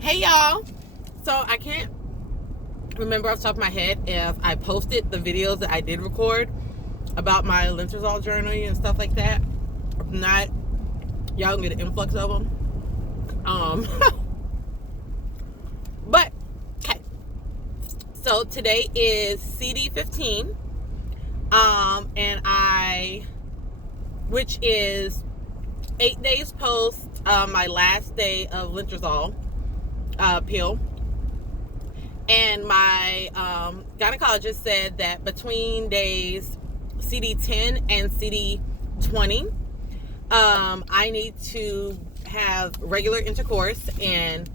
Hey y'all. So I can't remember off the top of my head if I posted the videos that I did record about my Letrozole journey and stuff like that. If not, y'all can get an influx of them. But okay. So today is CD15. Which is 8 days post my last day of Letrozole pill. And my gynecologist said that between days CD10 and CD20, I need to have regular intercourse, and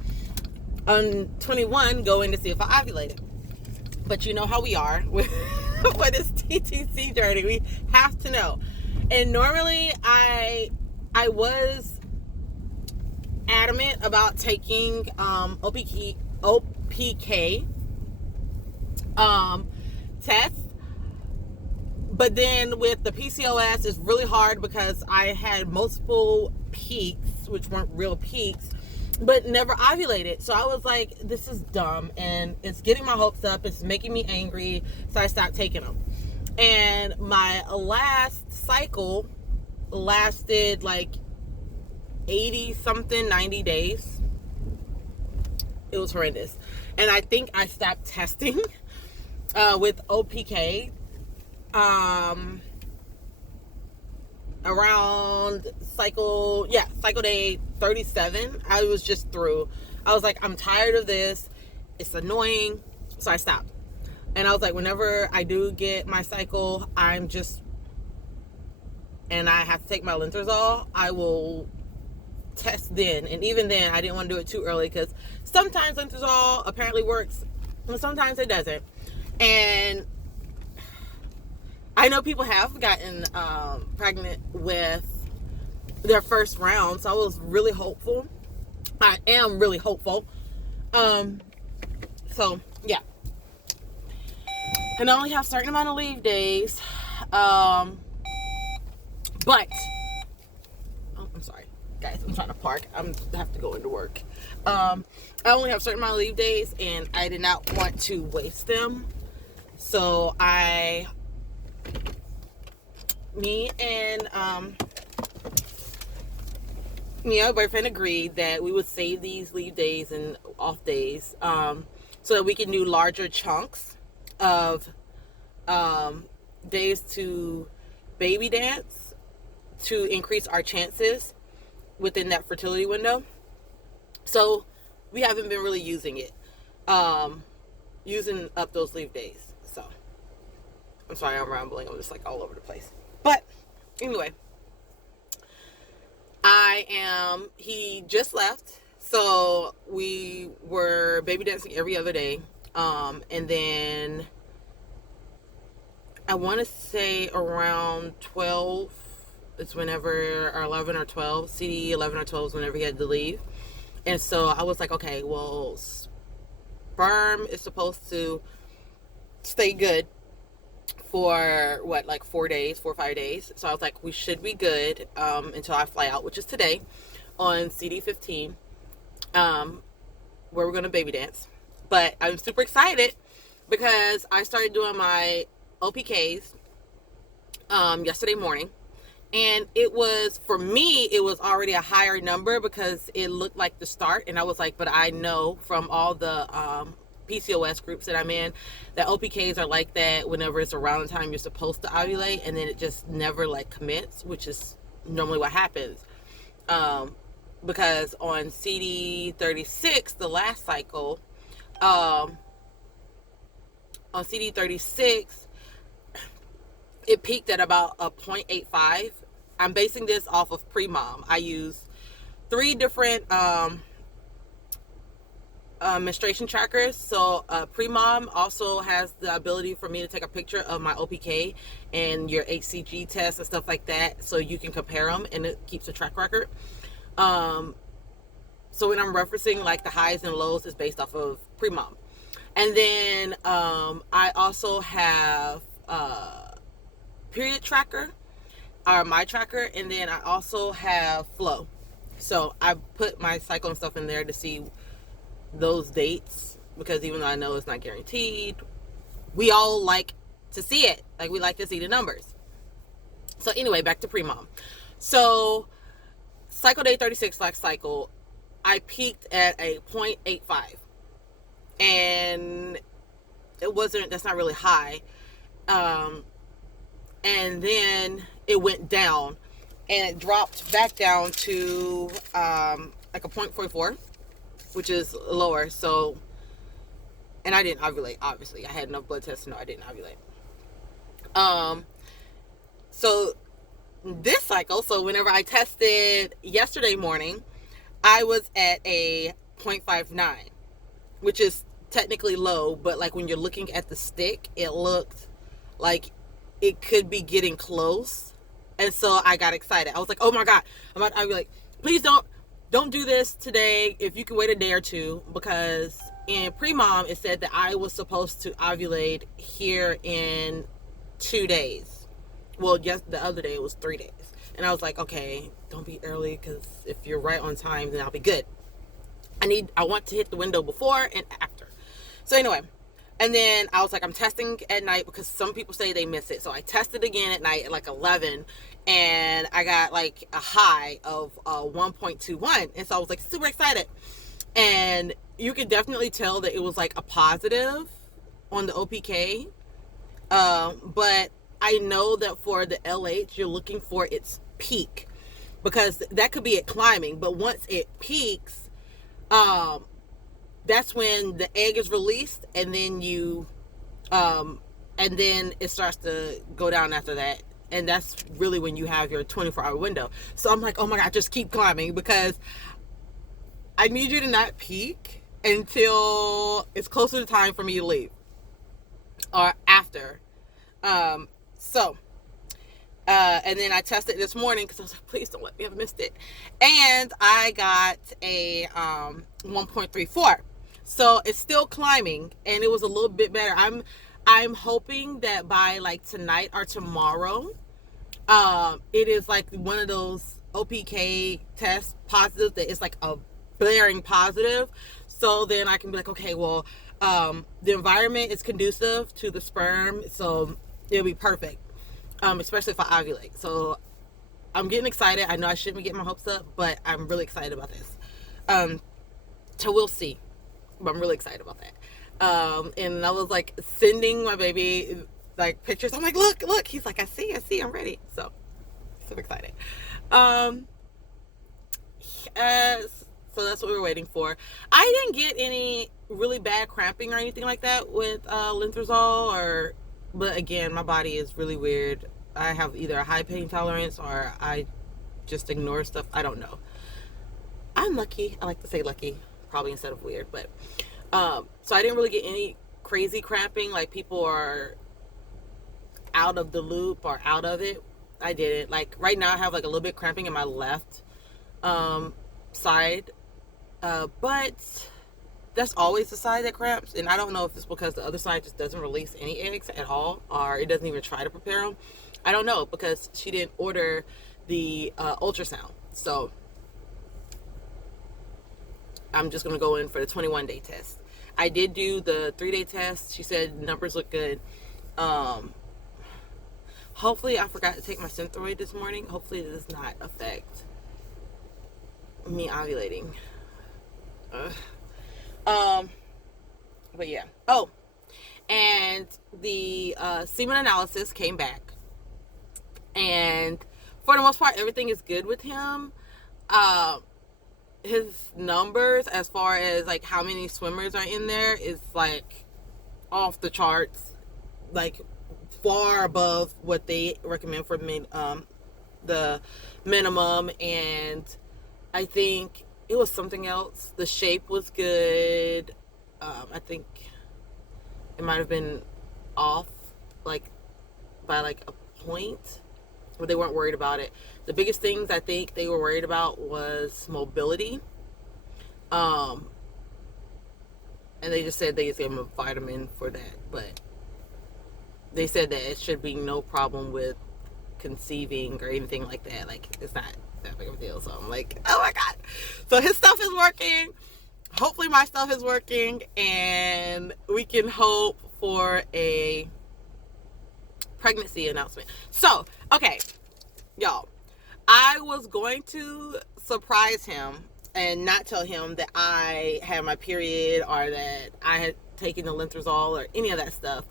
on 21 go in to see if I ovulated. But you know how we are with for this TTC journey. We have to know. And normally I was adamant about taking OPK test, but then with the PCOS it's really hard because I had multiple peaks, which weren't real peaks, but never ovulated. So I was like, this is dumb and it's getting my hopes up, it's making me angry, so I stopped taking them. And my last cycle lasted like 80 something 90 days. It was horrendous. And I think I stopped testing with OPK around cycle day 37. I was just through. I was like, I'm tired of this, it's annoying, so I stopped. And I was like, whenever I do get my cycle, and I have to take my Letrozole, I will test then. And even then, I didn't want to do it too early because sometimes Letrozole apparently works and sometimes it doesn't. And I know people have gotten pregnant with their first round, so I was really hopeful. I am really hopeful. So yeah. And I only have a certain amount of leave days. But I'm sorry, guys. I'm trying to park. I have to go into work. I only have a certain amount of leave days, and I did not want to waste them. So me and my boyfriend agreed that we would save these leave days and off days, so that we can do larger chunks of days to baby dance to increase our chances within that fertility window. So we haven't been really using it, using up those leave days. So I'm sorry, I'm rambling. I'm just like all over the place. But anyway, he just left. So we were baby dancing every other day. And then I want to say around 12 is whenever, or 11 or 12, CD 11 or 12 is whenever he had to leave. And so I was like, okay, well, sperm is supposed to stay good for like 4 or 5 days. So I was like, we should be good until I fly out, which is today, on CD15, where we're going to baby dance. But I'm super excited because I started doing my OPKs yesterday morning, and it was, for me, it was already a higher number because it looked like the start, and I was like, but I know from all the PCOS groups that I'm in that OPKs are like that whenever it's around the time you're supposed to ovulate, and then it just never like commits, which is normally what happens. Because on CD36, the last cycle, on CD36, it peaked at about a 0.85. I'm basing this off of pre-mom. I use 3 different menstruation trackers. So pre-mom also has the ability for me to take a picture of my OPK and your HCG test and stuff like that, so you can compare them, and it keeps a track record. So when I'm referencing like the highs and lows, it's based off of pre-mom. And then I also have period tracker, or my tracker, and then I also have flow. So I put my cycle and stuff in there to see those dates, because even though I know it's not guaranteed, we all like to see it. Like, we like to see the numbers. So anyway, back to pre-mom. So cycle day 36 last cycle, I peaked at a 0.85, and that's not really high. And then it went down, and it dropped back down to like a 0.44, which is lower. So, and I didn't ovulate, obviously. I had enough blood tests to know I didn't ovulate. So this cycle, so whenever I tested yesterday morning, I was at a 0.59, which is technically low, but like when you're looking at the stick, it looked like it could be getting close. And so I got excited. I was like, oh my God, I was like, please don't do this today. If you can wait a day or two, because in pre-mom, it said that I was supposed to ovulate here in 2 days. Well, yes, the other day it was 3 days. And I was like, okay, don't be early, because if you're right on time, then I'll be good. I want to hit the window before and after. So anyway, and then I was like, I'm testing at night, because some people say they miss it. So I tested again at night at like 11, and I got like a high of 1.21. And so I was like super excited. And you could definitely tell that it was like a positive on the OPK. But I know that for the LH, you're looking for its peak, because that could be it climbing. But once it peaks, that's when the egg is released, and then and then it starts to go down after that. And that's really when you have your 24-hour window. So I'm like, oh my God, just keep climbing, because I need you to not peak until it's closer to time for me to leave, or after. And then I tested this morning, because I was like, please don't let me have missed it. And I got a 1.34. So it's still climbing, and it was a little bit better. I'm hoping that by like tonight or tomorrow, it is like one of those OPK test positives that is like a blaring positive. So then I can be like, okay, well, the environment is conducive to the sperm, so it'll be perfect. Especially if I ovulate. So I'm getting excited. I know I shouldn't be getting my hopes up, but I'm really excited about this. So we'll see. But I'm really excited about that. And I was like sending my baby like pictures. I'm like, look. He's like, I see, I'm ready. So excited. So that's what we were waiting for. I didn't get any really bad cramping or anything like that with Letrozole, but again, my body is really weird. I have either a high pain tolerance, or I just ignore stuff. I don't know. I'm lucky. I like to say lucky, probably, instead of weird. But so I didn't really get any crazy cramping, like people are out of the loop or out of it. I didn't. Like right now, I have like a little bit cramping in my left side, but that's always the side that cramps, and I don't know if it's because the other side just doesn't release any eggs at all, or it doesn't even try to prepare them. I don't know, because she didn't order the ultrasound. So I'm just going to go in for the 21-day test. I did do the 3-day test. She said numbers look good. Hopefully, I forgot to take my Synthroid this morning. Hopefully it does not affect me ovulating. But yeah. Oh, and the semen analysis came back, and for the most part, everything is good with him. His numbers, as far as like how many swimmers are in there, is like off the charts, like far above what they recommend for the minimum. And I think it was something else. The shape was good. I think it might have been off like by like a point, but they weren't worried about it. The biggest things I think they were worried about was mobility. And they just said they just gave him a vitamin for that, but they said that it should be no problem with conceiving or anything like that. Like, it's not that big of a deal. So I'm like, oh my God. So his stuff is working. hopefully my stuff is working and we can hope for a pregnancy announcement. So, okay, y'all, I was going to surprise him and not tell him that I had my period or that I had taken the Letrozole or any of that stuff.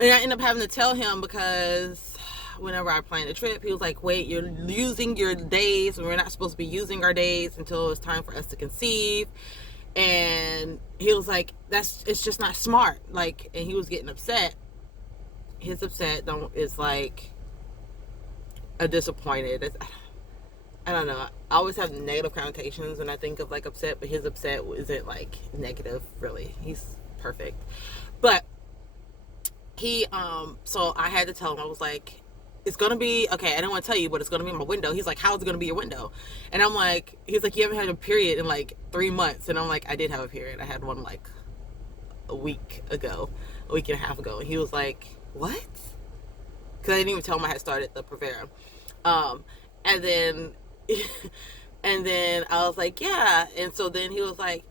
And I ended up having to tell him because whenever I planned the trip, he was like, wait, you're using your days, and we're not supposed to be using our days until it's time for us to conceive. And he was like, it's just not smart. Like, and he was getting upset. His upset is like a disappointed. I don't know. I always have negative connotations when I think of like upset, but his upset isn't like negative really. He's perfect. But he so I had to tell him, I was like, it's gonna be okay, I don't want to tell you, but it's gonna be my window. He's like, how's it gonna be your window? And I'm like, he's like, you haven't had a period in like 3 months. And I'm like, I did have a period. I had one like a week and a half ago. And he was like, what? Because I didn't even tell him I had started the Provera. And then and then I was like, yeah. And so then he was like,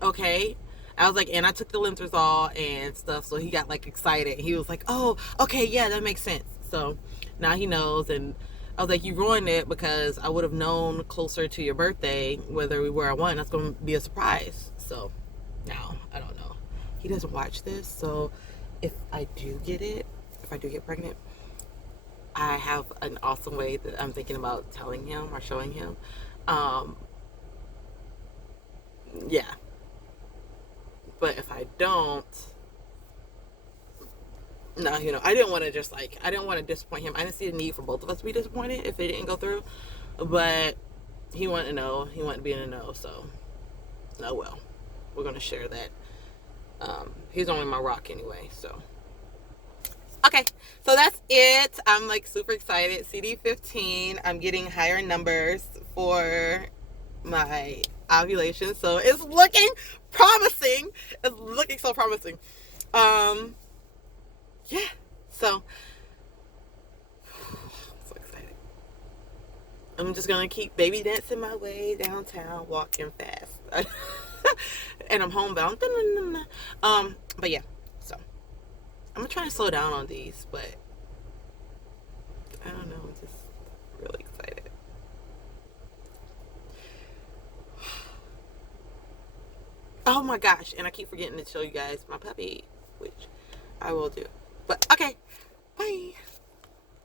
okay. I was like, and I took the Letrozole and stuff, so he got like excited. He was like, oh, okay, yeah, that makes sense. So now he knows. And I was like, you ruined it, because I would have known closer to your birthday whether we were at one. That's going to be a surprise. So now I don't know. He doesn't watch this, so if I do get pregnant, I have an awesome way that I'm thinking about telling him or showing him. Yeah. But if I don't, no, I didn't want to I didn't want to disappoint him. I didn't see the need for both of us to be disappointed if it didn't go through. But he wanted to know. He wanted to be in the know. So, oh well. We're going to share that. He's only my rock anyway, so. Okay, so that's it. I'm like super excited. CD15, I'm getting higher numbers for my ovulation, so it's looking promising. It's looking so promising. Yeah, so excited. I'm just gonna keep baby dancing my way downtown, walking fast. And I'm homebound. But yeah, so I'm gonna try to slow down on these, but I don't know, I'm just really excited. Oh my gosh, and I keep forgetting to show you guys my puppy, which I will do. But okay,